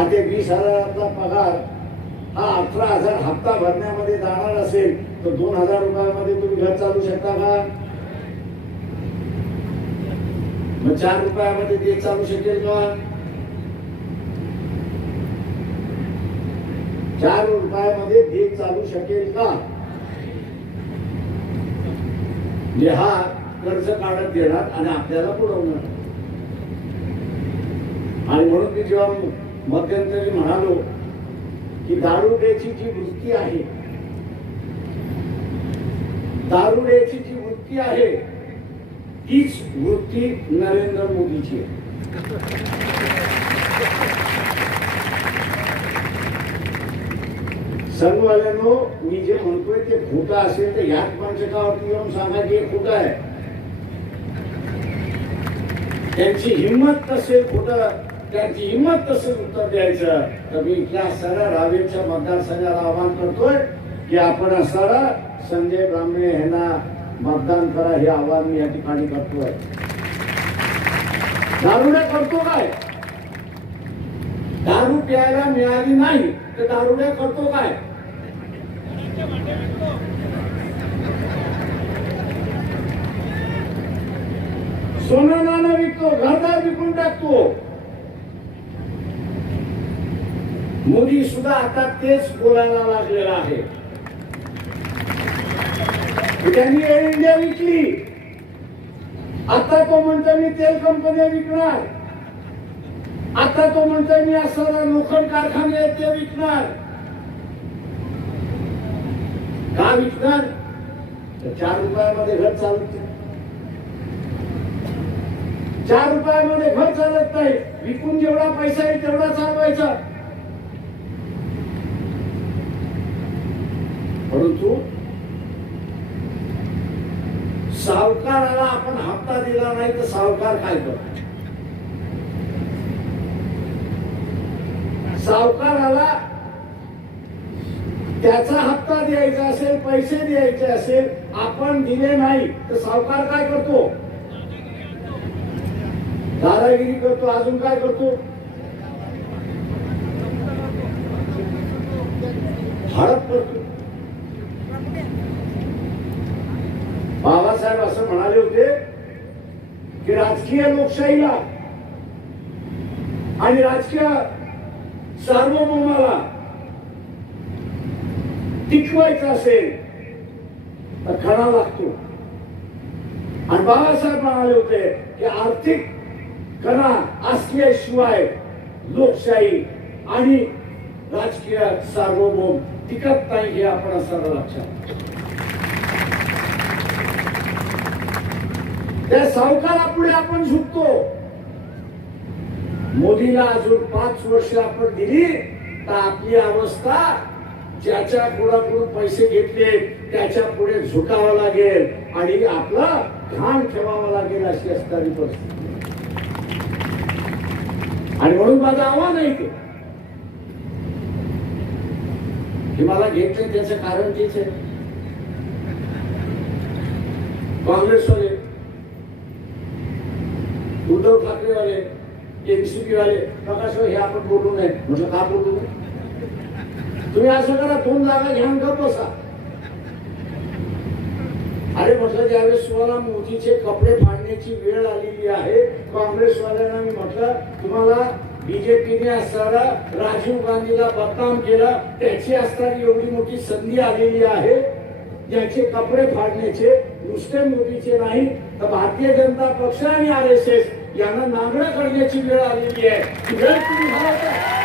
आता वीस हजाराचा पगार हा अठरा हजार हप्ता भरण्यामध्ये जाणार असेल तर दोन हजार रुपयामध्ये तुम्ही घर चालू शकता का? मग चार रुपयामध्ये ते चालू शकेल का? चार रुपयामध्ये ते चालू शकेल का? म्हणजे हा कर्ज काढत देणार आणि आपल्याला पुरवणार. आणि म्हणून मी जेव्हा मध्यंतरी म्हणालो की दारुड्याची जी वृत्ती आहे दारुड्याची जी वृत्ती आहे तीच वृत्ती नरेंद्र मोदीची आहे. संघवाल्यांनो मी जे म्हणतोय ते खोटं असेल तर याच पंचकावरती येऊन सांगा की हे खोटं आहे. त्यांची हिंमत नसेल खोटं. त्यांची हिंमत कशी उत्तर द्यायचं. तर मी इथल्या असणाऱ्या रावेरच्या मतदारसंघाला आवाहन करतोय की आपण असणारा संजय ब्राह्मणे यांना मतदान करा हे आवाहन मी या ठिकाणी करतोय. दारुड्या करतो काय? दारू प्यायला मिळाली नाही तर दारुड्या करतो काय? सोनं नाणं विकतो घरदार विकून टाकतो. मोदी सुद्धा आता तेच बोलायला लागलेला आहे. त्यांनी एअर इंडिया विकली. आता तो म्हणतो मी तेल कंपन्या विकणार. आता तो म्हणतोय मी असं लोखंड कारखाने आहेत ते विकणार. का विकणार? तर चार रुपयामध्ये घर चालत नाही. चार रुपयामध्ये घर चालत नाही. विकून जेवढा पैसा आहे तेवढा चालवायचा. परंतु सावकाराला आपण हप्ता दिला नाही तर सावकार काय करतो सावकाराला त्याचा हप्ता द्यायचा असेल पैसे द्यायचे असेल आपण दिले नाही तर सावकार काय करतो? दादागिरी करतो अजून काय करतो हडप करतो बाबासाहेब असं म्हणाले होते की राजकीय लोकशाहीला आणि राजकीय सार्वभौमाला टिकवायचं असेल तर खरा लागतो. आणि बाबासाहेब म्हणाले होते की आर्थिक कणा असल्याशिवाय लोकशाही आणि राजकीय सार्वभौम टिकत नाही हे आपण असावं लक्षात त्या सावकारापुढे आपण झुकतो. मोदीला अजून पाच वर्ष आपण दिली तर आपली अवस्था ज्याच्या कुणाकडून पैसे घेतले त्याच्या पुढे झुकावं लागेल. आणि आपला घाण ठेवावा लागेल अशी असणारी परिस्थिती. आणि म्हणून माझं आव्हान आहे ते हे मला घेतलं त्याचं कारण तेच आहे. काँग्रेसवाले उद्धव ठाकरेवाले एनसीपीवाले प्रकाश हे आपण बोलू नये म्हटलं का बोलू नये तुम्ही असं करा दोन जागा घेऊन का बसा. अरे म्हटलं ज्यावेळेस तुम्हाला मोदीचे कपडे फाडण्याची वेळ आलेली आहे काँग्रेसवाल्यांना मी म्हटलं तुम्हाला बीजेपीने असणारा राजीव गांधीला बदनाम केला त्याची असणारी एवढी मोठी संधी आलेली आहे ज्याचे कपडे फाडण्याचे नुसते मोदीचे नाही तर भारतीय जनता पक्ष आणि आर एस एस यांना नांगडं करण्याची वेळ आलेली आहे. वेळ तुम्ही